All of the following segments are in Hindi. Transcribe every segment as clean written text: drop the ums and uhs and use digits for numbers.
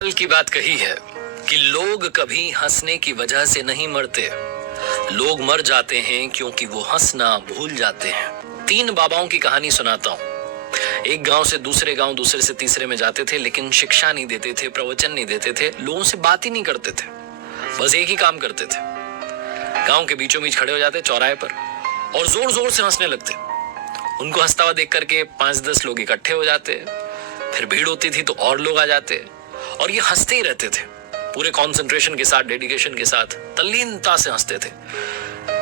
कल की बात कही है कि लोग कभी हंसने की वजह से नहीं मरते, लोग मर जाते हैं क्योंकि वो हंसना भूल जाते हैं। 3 बाबाओं की कहानी सुनाता हूँ। एक गांव से दूसरे गांव, दूसरे से तीसरे में जाते थे, लेकिन शिक्षा नहीं देते थे, प्रवचन नहीं देते थे, लोगों से बात ही नहीं करते थे, बस एक ही काम करते थे। गांव के बीचों बीच खड़े हो जाते चौराहे पर और जोर जोर से हंसने लगते। उनको हंसता हुआ देख करके 5-10 लोग इकट्ठे हो जाते, फिर भीड़ होती थी तो और लोग आ जाते और ये हंसते ही रहते थे, पूरे कंसंट्रेशन के साथ, डेडिकेशन के साथ, तल्लीनता से हंसते थे।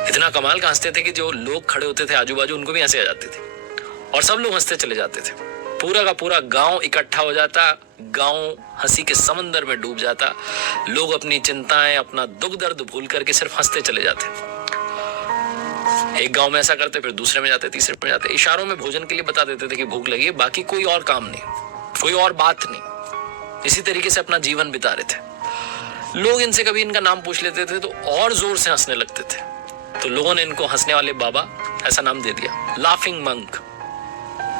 इतना कमाल का हंसते थे कि जो लोग खड़े होते थे आजू बाजू, उनको भी हंसी आ जाती थी और सब लोग हंसते चले जाते थे। पूरा का पूरा गांव इकट्ठा हो जाता, गांव हंसी के समंदर में डूब जाता। लोग अपनी चिंताएं, अपना दुख दर्द भूल करके सिर्फ हंसते चले जाते। एक गांव में ऐसा करते, फिर दूसरे में जाते, तीसरे में जाते, इशारों में भोजन के लिए बता देते थे कि भूख लगी है, बाकी कोई और काम नहीं, कोई और बात नहीं। इसी तरीके से अपना जीवन बिता रहे थे। लोग इनसे कभी इनका नाम पूछ लेते थे तो और जोर से हंसने लगते थे, तो लोगों ने इनको हंसने वाले बाबा ऐसा नाम दे दिया, लाफिंग मंक।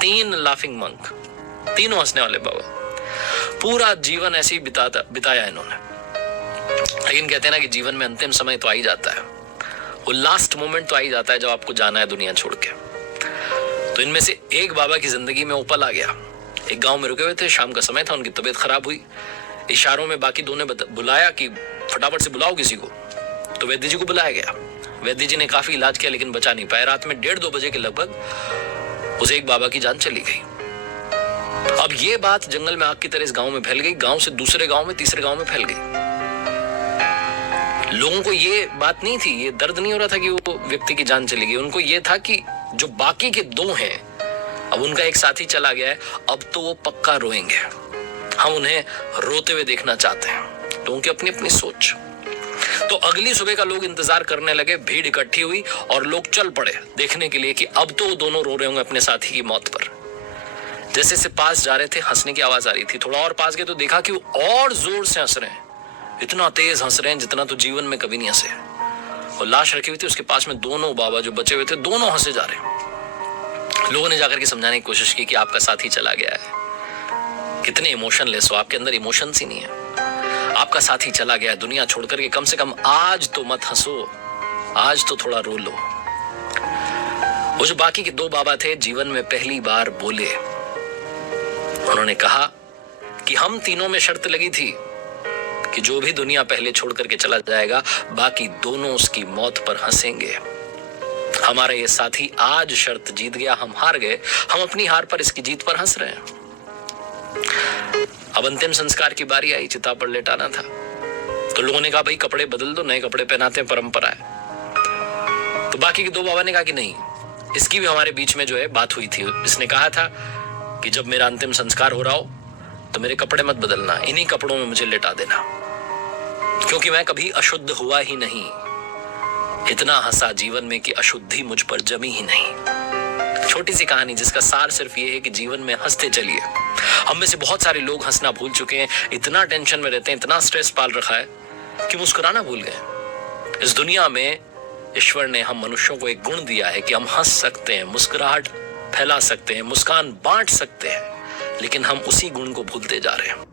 3 लाफिंग मंक, तीनों हंसने वाले बाबा। पूरा जीवन ऐसे ही बिताया इन्होंने। लेकिन कहते हैं ना कि जीवन में अंतिम समय तो आ ही जाता है, वो लास्ट मोमेंट तो आ ही जाता है जब आपको जाना है दुनिया छोड़ के। तो इनमें से एक बाबा की जिंदगी में उपल आ गया। एक गांव में रुके हुए थे, शाम का समय था, उनकी तबीयत खराब हुई। इशारों में बाकी दो ने बुलाया कि फटाफट से बुलाओ किसी को। तो वैद्य जी को बुलाया गया। वैद्य जी ने काफी इलाज किया लेकिन बचा नहीं पाए। रात में 1:30-2 बजे के लगभग उस एक बाबा की जान चली गई। अब ये बात जंगल में आग की तरह इस गांव में फैल गई, गांव से दूसरे गांव में, तीसरे गांव में फैल गई। लोगों को ये बात नहीं थी, ये दर्द नहीं हो रहा था कि वो व्यक्ति की जान चली गई। उनको ये था कि जो बाकी के 2 हैं, अब उनका एक साथी चला गया है, अब तो वो पक्का रोएंगे, हम उन्हें रोते हुए देखना चाहते हैं। तो उनकी अपनी अपनी सोच। तो अगली सुबह का लोग इंतजार करने लगे, भीड़ इकट्ठी हुई और लोग चल पड़े देखने के लिए कि अब तो वो दोनों रो रहे होंगे अपने साथी की मौत पर। जैसे से पास जा रहे थे, हंसने की आवाज आ रही थी। थोड़ा और पास गए तो देखा कि वो और जोर से हंस रहे हैं, इतना तेज हंस रहे हैं जितना तो जीवन में कभी नहीं हंसे। और लाश रखी हुई थी उसके पास में, दोनों बाबा जो बचे हुए थे, दोनों हंसे जा रहे हैं। लोगों ने जाकर के समझाने की कोशिश की कि आपका साथी चला गया है, कितने इमोशनलेस हो, आपके अंदर इमोशंस ही नहीं है, आपका साथी चला गया है दुनिया छोड़ करके, कम से कम आज तो मत हंसो, आज तो थोड़ा रो लो। वो जो बाकी के 2 बाबा थे, जीवन में पहली बार बोले। उन्होंने कहा कि हम तीनों में शर्त लगी थी कि जो भी दुनिया पहले छोड़ करके चला जाएगा, बाकी दोनों उसकी मौत पर हंसेंगे। हमारा ये साथी आज शर्त जीत गया, हम हार गए, हम अपनी हार पर, इसकी जीत पर हंस रहे हैं। अब अंतिम संस्कार की बारी आई, चिता पर लेटाना था। तो लोगों ने कहा भाई कपड़े बदल दो, नए कपड़े पहनाते हैं, परंपरा है। तो बाकी के 2 बाबा ने कहा कि नहीं, इसकी भी हमारे बीच में जो है बात हुई थी। इसने कहा था कि जब मेरा अंतिम संस्कार हो रहा हो तो मेरे कपड़े मत बदलना, इन्हीं कपड़ों में मुझे लेटा देना, क्योंकि मैं कभी अशुद्ध हुआ ही नहीं। इतना हंसा जीवन में कि अशुद्धि मुझ पर जमी ही नहीं। छोटी सी कहानी जिसका सार सिर्फ ये है कि जीवन में हंसते चलिए। हम में से बहुत सारे लोग हंसना भूल चुके हैं, इतना टेंशन में रहते हैं, इतना स्ट्रेस पाल रखा है कि मुस्कुराना भूल गए। इस दुनिया में ईश्वर ने हम मनुष्यों को एक गुण दिया है कि हम हंस सकते हैं, मुस्कुराहट फैला सकते हैं, मुस्कान बांट सकते हैं, लेकिन हम उसी गुण को भूलते जा रहे हैं।